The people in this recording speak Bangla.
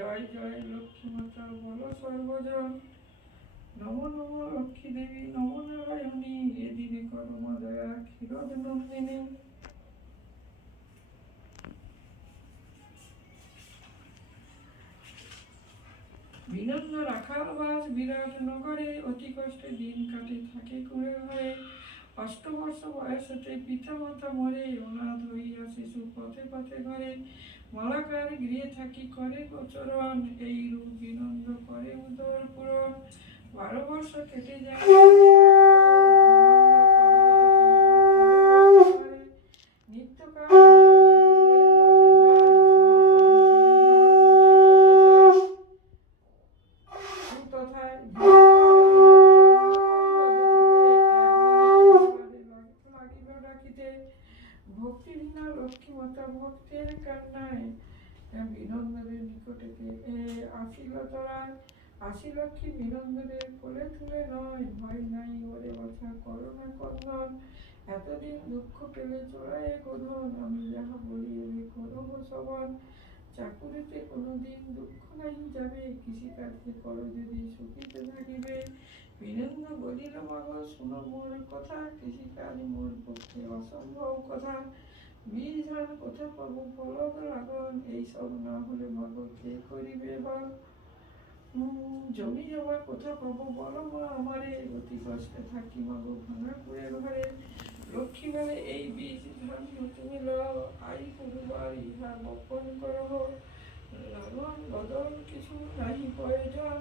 জয় জয় লক্ষ্মী মাতা বল সর্বজন। নম নম লক্ষ্মী দেবী নম নারায়ণী, এ দিনে করো মা দয়া ক্ষীরদ নন্দিনী। বিনন্দ রাখাল বাস বিরাট নগরে, অতি কষ্টে দিন কাটে থাকে কুঁড়ে ঘরে। 8 বর্ষ বয়সেতে পিতা মাতা মরে, অনাথ হইয়া শিশু পথে পথে ঘরে। মালাকার গৃহে থাকি করে গোচরণ, এই রূপ বিনন্দ করে উদর পূরণ। 12 বর্ষ কেটে যায় নিত্যকাল ভক্তিহীনা লক্ষ্মী মাতা ভক্তের কান্নায় বিনন্দনের নিকটেতে আসিল তোরায়। আসি লক্ষ্মী বিনন্দনের কোলে তুলে নয়, ভয় নাই ওরে বাছা করোনা কন্দন। এতদিন দুঃখ পেলে চোরায়ে গোধন, আমি যাহা বলি এবে করো শ্রবণ। চাকুরিতে কোনোদিন দুঃখ নাহি যাবে, কৃষিকার্যে করো যদি সুখীতে থাকিবে। বিনন্দ বলিল মাগো শোনো মোর কথা, কৃষিকাজ মোর পক্ষে অসম্ভব কথা। বীজ ধান কোথা পাবো ফলদ লাগন, এইসব না হলে মাগো কে করিবে বল। জমি জমা কোথা পাবো বলো মা আমারে, অতি কষ্টে থাকি মাগো ভাঙা কুড়ে ঘরে। লক্ষ্মী বলে এই বীজ ধান তুমি লও, আই গুরুবার ইহা বপন করো। লালন বদল কিছু নাহি প্রয়োজন,